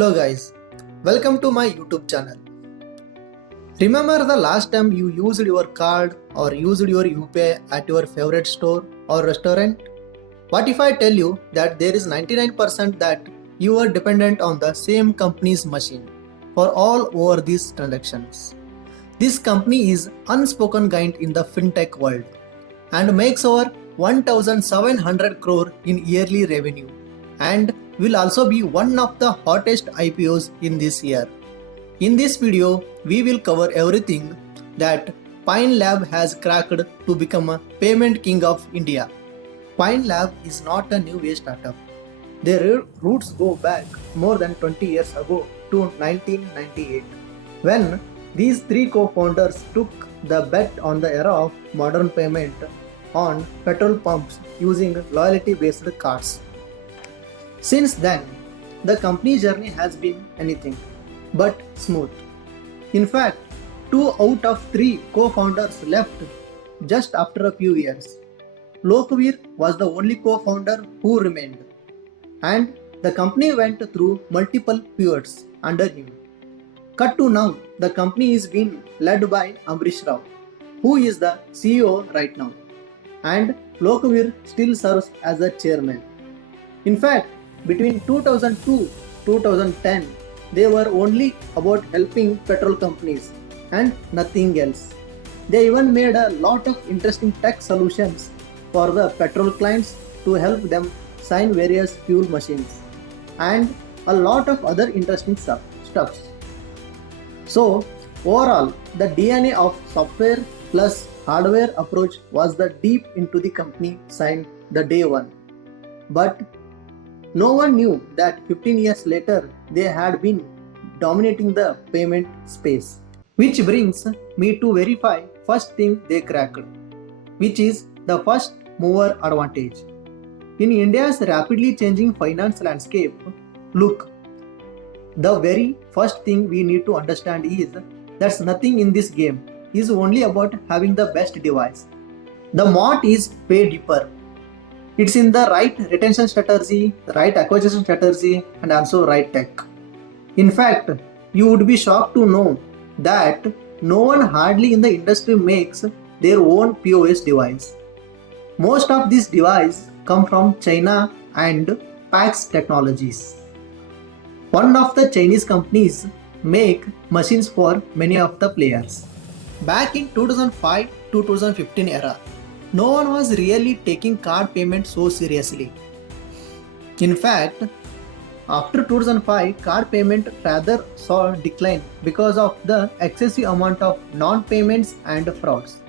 Hello guys, welcome to my YouTube channel. Remember the last time you used your card or used your UPI at your favorite store or restaurant? What if I tell you that there is 99% that you are dependent on the same company's machine for all over these transactions? This company is unspoken giant in the fintech world and makes over 1700 crore in yearly revenue and will also be one of the hottest IPOs in this year. In this video, we will cover everything that Pine Lab has cracked to become a payment king of India. Pine Lab is not a new age startup. Their roots go back more than 20 years ago to 1998, when these three co-founders took the bet on the era of modern payment on petrol pumps using loyalty-based cards. Since then, the company journey has been anything but smooth. In fact, 2 out of 3 co-founders left just after a few years. Lokveer was the only co-founder who remained, and the company went through multiple pivots under him. Cut to now, the company is being led by Amrish Rao, who is the CEO right now, and Lokveer still serves as the chairman. In fact, between 2002-2010, they were only about helping petrol companies and nothing else. They even made a lot of interesting tech solutions for the petrol clients to help them sign various fuel machines and a lot of other interesting stuffs. So overall, the DNA of software plus hardware approach was the deep into the company signed the day one. But no one knew that 15 years later they had been dominating the payment space. Which brings me to verify first thing they cracked, which is the first mover advantage. In India's rapidly changing finance landscape, look, the very first thing we need to understand is that nothing in this game is only about having the best device. The moat is way deeper. It's in the right retention strategy, right acquisition strategy, and also right tech. In fact, you would be shocked to know that no one hardly in the industry makes their own POS device. Most of these devices come from China and PAX Technologies. One of the Chinese companies make machines for many of the players. Back in 2005-2015 era, no one was really taking card payment so seriously. In fact, after 2005, card payment rather saw decline because of the excessive amount of non-payments and frauds.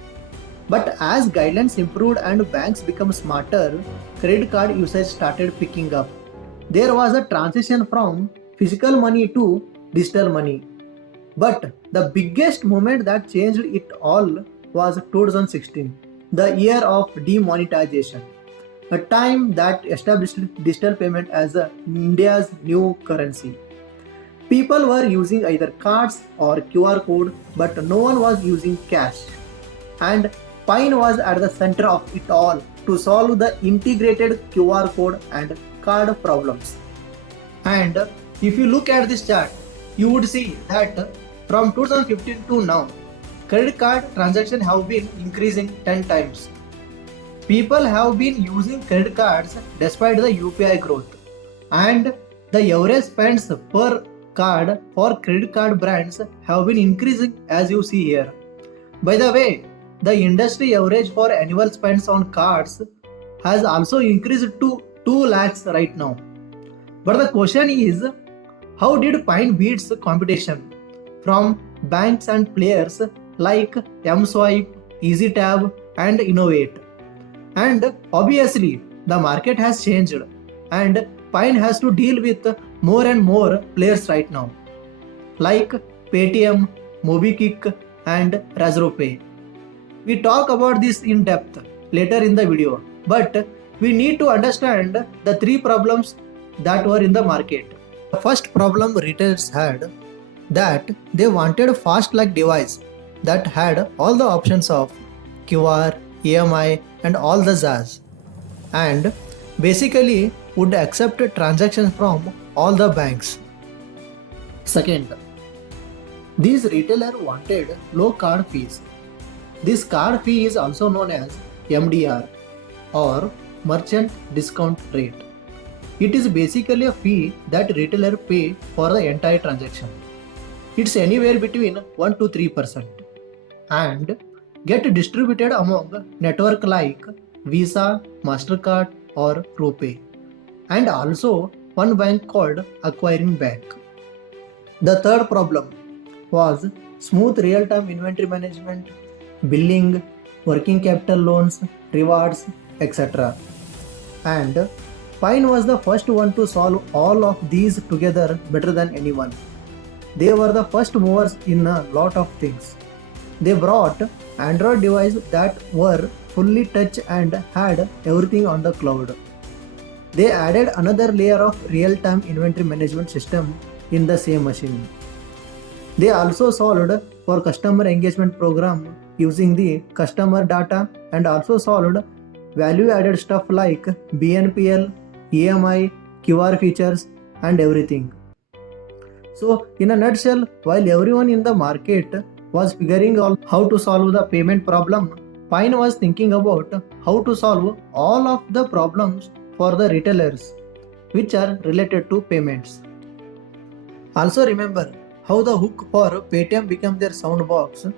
But as guidelines improved and banks became smarter, credit card usage started picking up. There was a transition from physical money to digital money. But the biggest moment that changed it all was 2016. The year of demonetization, a time that established digital payment as India's new currency. People were using either cards or QR code, but no one was using cash. And Pine was at the center of it all to solve the integrated QR code and card problems. And if you look at this chart, you would see that from 2015 to now, credit card transactions have been increasing 10 times. People have been using credit cards despite the UPI growth. And the average spends per card for credit card brands have been increasing as you see here. By the way, the industry average for annual spends on cards has also increased to 2 lakhs right now. But the question is, how did Pine beat competition from banks and players like M-Swipe, EasyTab and Innovate? And obviously, the market has changed and Pine has to deal with more and more players right now, like Paytm, MobiKwik and RazorPay. We talk about this in depth later in the video, but we need to understand the 3 problems that were in the market. The first problem retailers had, that they wanted a fast-like device that had all the options of QR, EMI and all the jazz, and basically would accept transactions from all the banks. Second, these retailers wanted low card fees. This card fee is also known as MDR or merchant discount rate. It is basically a fee that retailers pay for the entire transaction. It's anywhere between 1 to 3% and get distributed among network like Visa, MasterCard or RuPay, and also one bank called Acquiring Bank. The third problem was smooth real-time inventory management, billing, working capital loans, rewards, etc. And Pine was the first one to solve all of these together better than anyone. They were the first movers in a lot of things. They brought Android devices that were fully touch and had everything on the cloud. They added another layer of real-time inventory management system in the same machine. They also solved for customer engagement program using the customer data and also solved value-added stuff like BNPL, EMI, QR features and everything. So in a nutshell, while everyone in the market was figuring out how to solve the payment problem, Pine was thinking about how to solve all of the problems for the retailers which are related to payments. Also remember how the hook for Paytm became their soundbox.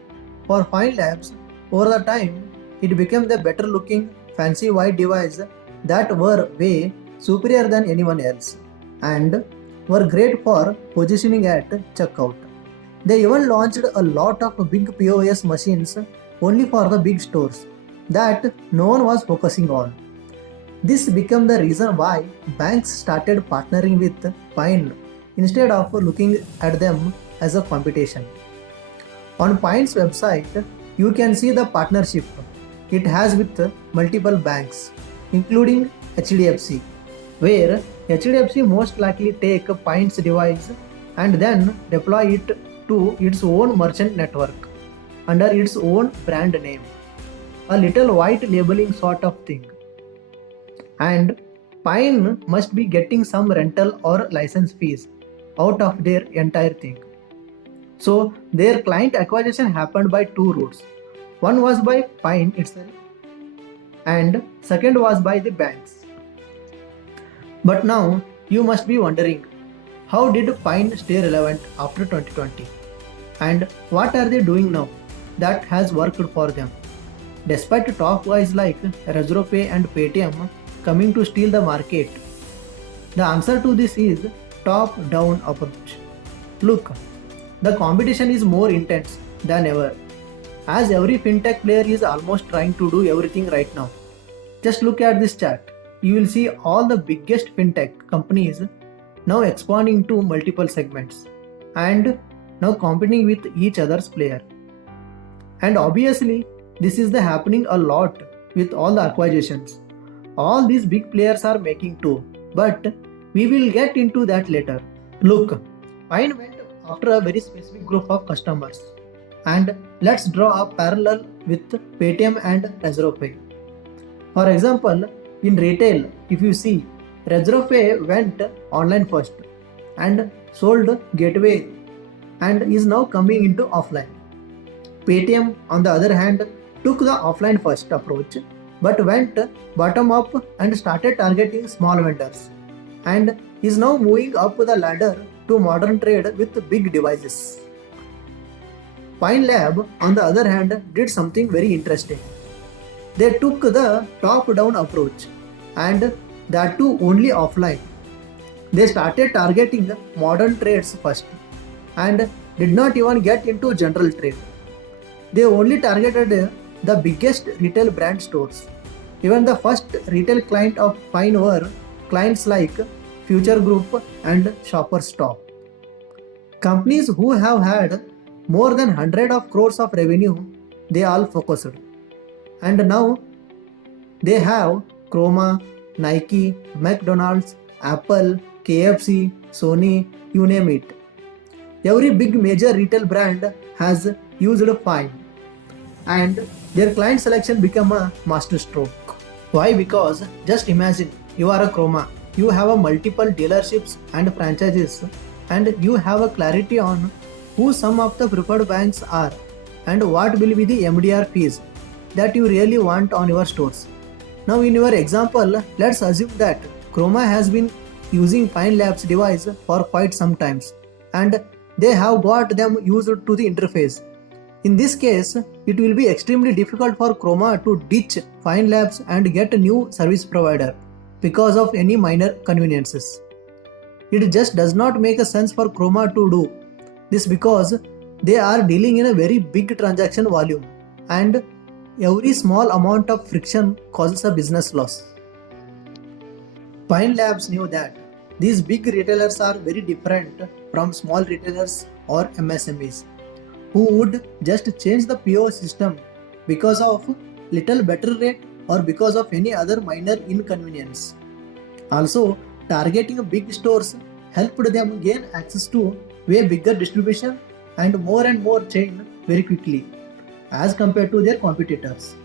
For Pine Labs, over the time, it became the better looking fancy white device that were way superior than anyone else and were great for positioning at checkout. They even launched a lot of big POS machines only for the big stores that no one was focusing on. This became the reason why banks started partnering with Pine instead of looking at them as a competition. On Pine's website, you can see the partnership it has with multiple banks, including HDFC, where HDFC most likely take Pine's device and then deploy it to its own merchant network under its own brand name, a little white labeling sort of thing. And Pine must be getting some rental or license fees out of their entire thing. So their client acquisition happened by two routes. One was by Pine itself and second was by the banks. But now you must be wondering, how did Pine stay relevant after 2020? And what are they doing now that has worked for them? Despite top guys like ResroPay and Paytm coming to steal the market, the answer to this is top-down approach. Look, the competition is more intense than ever, as every fintech player is almost trying to do everything right now. Just look at this chart. You will see all the biggest fintech companies now expanding to multiple segments and now competing with each other's player. And obviously, this is happening a lot with all the acquisitions. All these big players are making too, but we will get into that later. Look, Pine went after a very specific group of customers, and let's draw a parallel with Paytm and ResroPay. For example, in retail, if you see, ResroPay went online first and sold gateway and is now coming into offline. Paytm, on the other hand, took the offline first approach but went bottom up and started targeting small vendors and is now moving up the ladder to modern trade with big devices. Pine Lab, on the other hand, did something very interesting. They took the top-down approach and that too only offline. They started targeting modern trades first and did not even get into general trade. They only targeted the biggest retail brand stores. Even the first retail client of Pine were clients like Future Group and Shoppers Stop. Companies who have had more than 100 of crores of revenue, they all focused. And now they have Chroma, Nike, McDonald's, Apple, KFC, Sony, you name it. Every big major retail brand has used Pine and their client selection became a masterstroke. Why? Because just imagine you are a Chroma. You have a multiple dealerships and franchises and you have a clarity on who some of the preferred banks are and what will be the MDR fees that you really want on your stores. Now in your example, let's assume that Chroma has been using Pine Labs device for quite some times and they have got them used to the interface. In this case, it will be extremely difficult for Chroma to ditch Pine Labs and get a new service provider because of any minor conveniences. It just does not make a sense for Chroma to do this because they are dealing in a very big transaction volume and every small amount of friction causes a business loss. Pine Labs knew that these big retailers are very different from small retailers or MSMEs who would just change the PO system because of little better rate or because of any other minor inconvenience. Also, targeting big stores helped them gain access to way bigger distribution and more chain very quickly as compared to their competitors.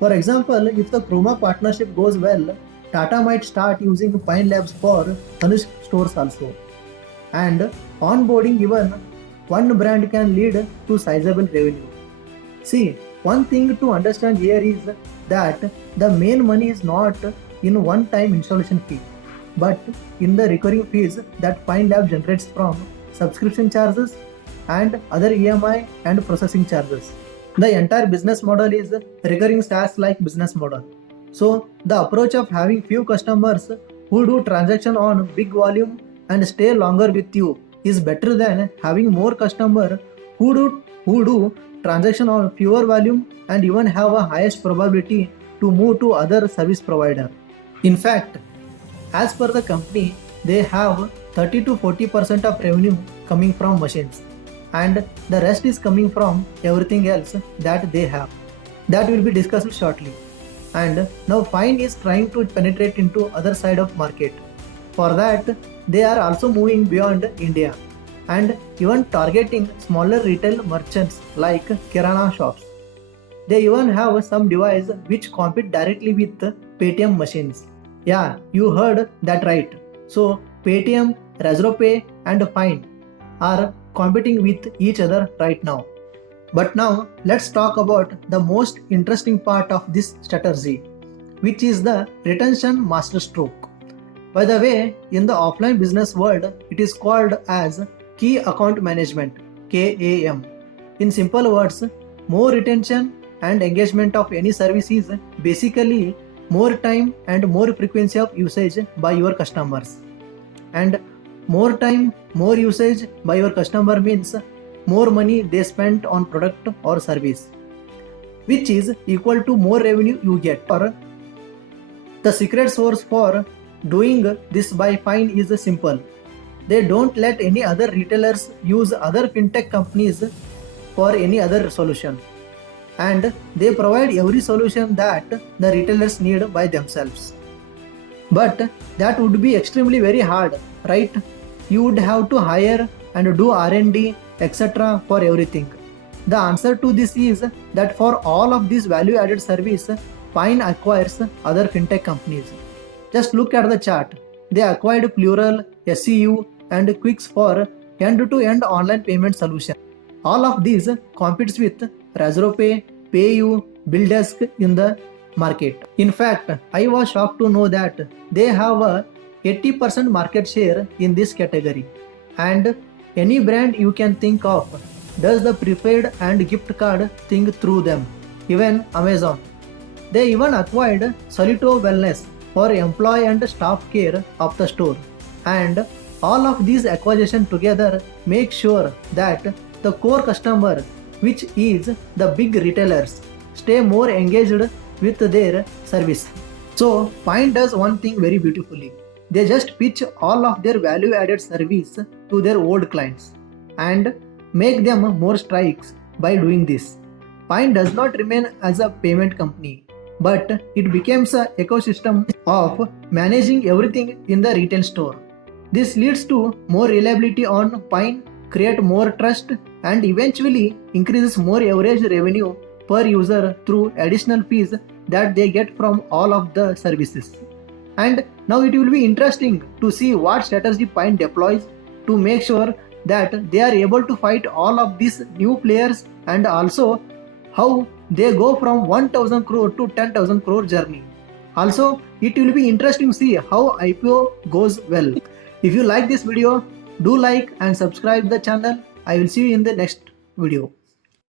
For example, if the Chroma partnership goes well, Tata might start using Pine Labs for Tanishq stores also. And onboarding even one brand can lead to sizable revenue. See, one thing to understand here is that the main money is not in one-time installation fee, but in the recurring fees that Pine Lab generates from subscription charges and other EMI and processing charges. The entire business model is recurring SaaS-like business model. So the approach of having few customers who do transaction on big volume and stay longer with you is better than having more customers who do transaction on fewer volume and even have a highest probability to move to other service provider. In fact, as per the company, they have 30 to 40% of revenue coming from machines and the rest is coming from everything else that they have. That will be discussed shortly. And now Pine is trying to penetrate into other side of market. For that, they are also moving beyond India and even targeting smaller retail merchants like Kirana shops. They even have some device which compete directly with Paytm machines. Yeah, you heard that right. So Paytm, RazoroPay and Pine are competing with each other right now. But now let's talk about the most interesting part of this strategy, which is the retention masterstroke. By the way, in the offline business world, it is called as Key Account Management, KAM. In simple words, more retention and engagement of any service is basically more time and more frequency of usage by your customers. And more time, more usage by your customer means more money they spend on product or service, which is equal to more revenue you get. Or the secret source for doing this by Pine is simple. They don't let any other retailers use other fintech companies for any other solution. And they provide every solution that the retailers need by themselves. But that would be extremely very hard, right? You would have to hire and do R&D, etc. for everything. The answer to this is that for all of this value-added service, Pine acquires other fintech companies. Just look at the chart. They acquired Plural, SEU, and Quix for end-to-end online payment solution. All of these competes with RazoroPay, PayU, BillDesk in the market. In fact, I was shocked to know that they have a 80% market share in this category. And any brand you can think of does the prepaid and gift card thing through them. Even Amazon. They even acquired Solito Wellness for employee and staff care of the store. And all of these acquisitions together make sure that the core customer, which is the big retailers, stay more engaged with their service. So Pine does one thing very beautifully. They just pitch all of their value-added service to their old clients and make them more strikes by doing this. Pine does not remain as a payment company, but it becomes an ecosystem of managing everything in the retail store. This leads to more reliability on Pine, create more trust, and eventually increases more average revenue per user through additional fees that they get from all of the services. And now it will be interesting to see what strategy Pine deploys to make sure that they are able to fight all of these new players, and also how they go from 1000 crore to 10,000 crore journey. Also, it will be interesting to see how IPO goes well. If you like this video, do like and subscribe the channel. I will see you in the next video.